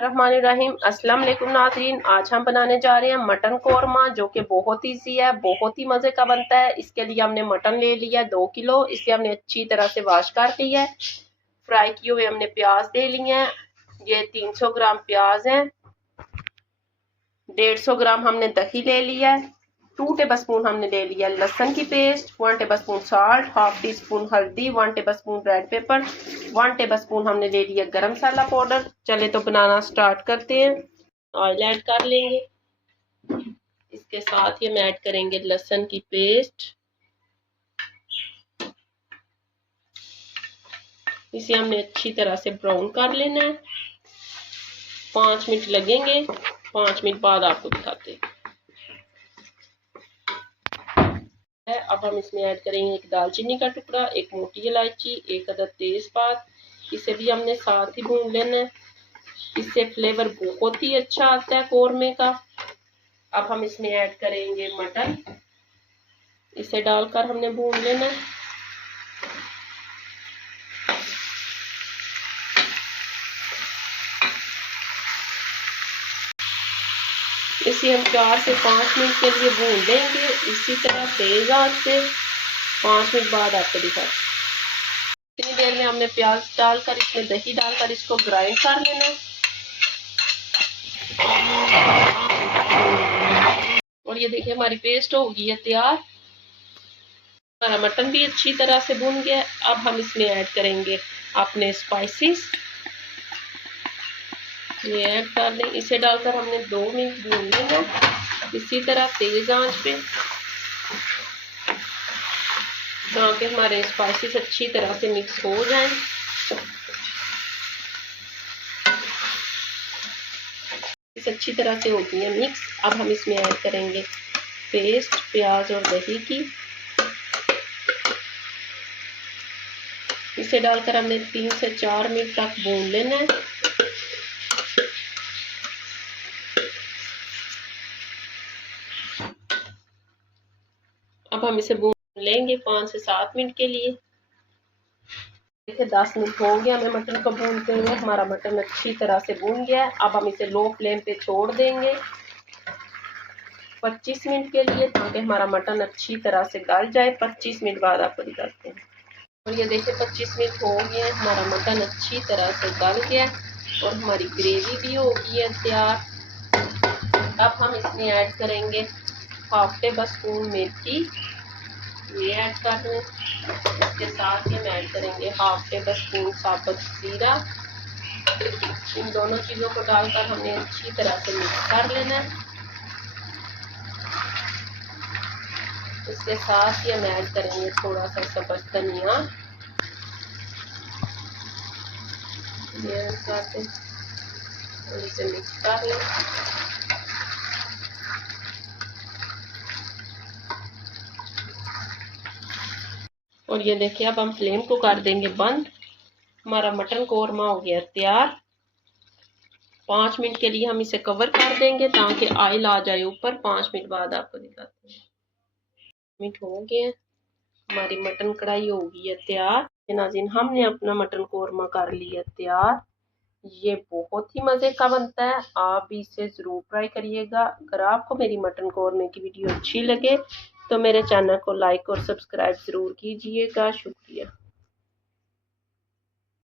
रहमानिर्रहीम। अस्सलाम वालेकुम नाज़रीन, आज हम बनाने जा रहे हैं मटन कौरमा, जो कि बहुत ईजी है, बहुत ही मज़े का बनता है। इसके लिए हमने मटन ले लिया 2 किलो। इसे हमने अच्छी तरह से वॉश कर लिया है। फ्राई किए हुए हमने प्याज ले लिए हैं। ये 300 ग्राम प्याज हैं। 150 ग्राम हमने दही ले लिया है। 2 टेबलस्पून हमने ले लिया लहसुन की paste, 1 tablespoon salt, half tea spoon हल्दी, 1 टेबलस्पून रेड पेपर, 1 टेबलस्पून हमने ले लिया गरम मसाला पाउडर। चले तो बनाना स्टार्ट करते हैं। ऑयल ऐड कर लेंगे। इसके साथ ही हम ऐड करेंगे लहसुन की पेस्ट। इसे हमने अच्छी तरह से ब्राउन कर लेना है। 5 मिनट लगेंगे। 5 मिनट बाद आपको दिखाते हैं। अब हम इसमें ऐड करेंगे एक दालचीनी का टुकड़ा, एक मोटी इलायची, एक अदद तेजपात। इसे भी हमने साथ ही भून लेना है। इससे फ्लेवर बहुत ही अच्छा आता है कौरमे का। अब हम इसमें ऐड करेंगे मटन। इसे डालकर हमने भून लेना है। इसे हम 4 से 5 मिनट के लिए भून देंगे। इसी तरह तेज आंच से 5 मिनट बाद आपको दिखाते हैं। इतनी देर में हमने प्याज डालकर इसमें दही डालकर इसको ग्राइंड कर लेना है। और ये देखिए हमारी पेस्ट हो गई है तैयार। हमारा मटन भी अच्छी तरह से भून गया। अब हम इसमें ऐड करेंगे अपने स्पाइसेस। ये ऐड कर दें। इसे डालकर हमने 2 मिनट भून लेना इसी तरह तेज आंच पे, ताकि हमारे स्पाइसेस अच्छी तरह से मिक्स हो जाएं। इस अच्छी तरह से हो गई है मिक्स। अब हम इसमें ऐड करेंगे पेस्ट प्याज और दही की। इसे डालकर हमने 3 से 4 मिनट तक भून लेना है। अब हम इसे भून लेंगे 5 से 7 मिनट के लिए। देखिए 10 मिनट हो गया हमें मटन को भूनते हुए। हमारा मटन अच्छी तरह से भून गया है। अब हम इसे लो फ्लेम पे छोड़ देंगे 25 मिनट के लिए, ताकि हमारा मटन अच्छी तरह से गल जाए। 25 मिनट बाद आपको दिखाते हैं। और ये देखिए 25 मिनट हो गए हैं। हमारा मटन अच्छी तरह से गल गया है और हमारी ग्रेवी भी हो गई है तैयार। अब हम इसमें ऐड करेंगे हाफ टेबल स्पून मेथी। ये ऐड कर लें। इसके साथ ही हम ऐड करेंगे हाफ टेबल स्पून साबुत जीरा। इन दोनों चीज़ों को डालकर हमने अच्छी तरह से मिक्स कर लेना है। इसके साथ ही हम ऐड करेंगे थोड़ा सा सब्ज़ धनिया। ये ऐड कर दें और इसे मिक्स कर लें। और ये देखिए अब हम फ्लेम को कर देंगे बंद। हमारा मटन कौरमा हो गया तैयार। 5 मिनट के लिए हम इसे कवर कर देंगे ताकि ऑयल आ जाए ऊपर। 5 मिनट बाद आपको दिखाते हैं। मिनट हो गए, हमारी मटन कढ़ाई हो गई है तैयार। नाज़रीन हमने अपना मटन कौरमा कर लिया तैयार। ये बहुत ही मज़े का बनता है। आप भी इसे ज़रूर ट्राई करिएगा। अगर आपको मेरी मटन कौरमे की वीडियो अच्छी लगे तो मेरे चैनल को लाइक और सब्सक्राइब ज़रूर कीजिएगा। शुक्रिया।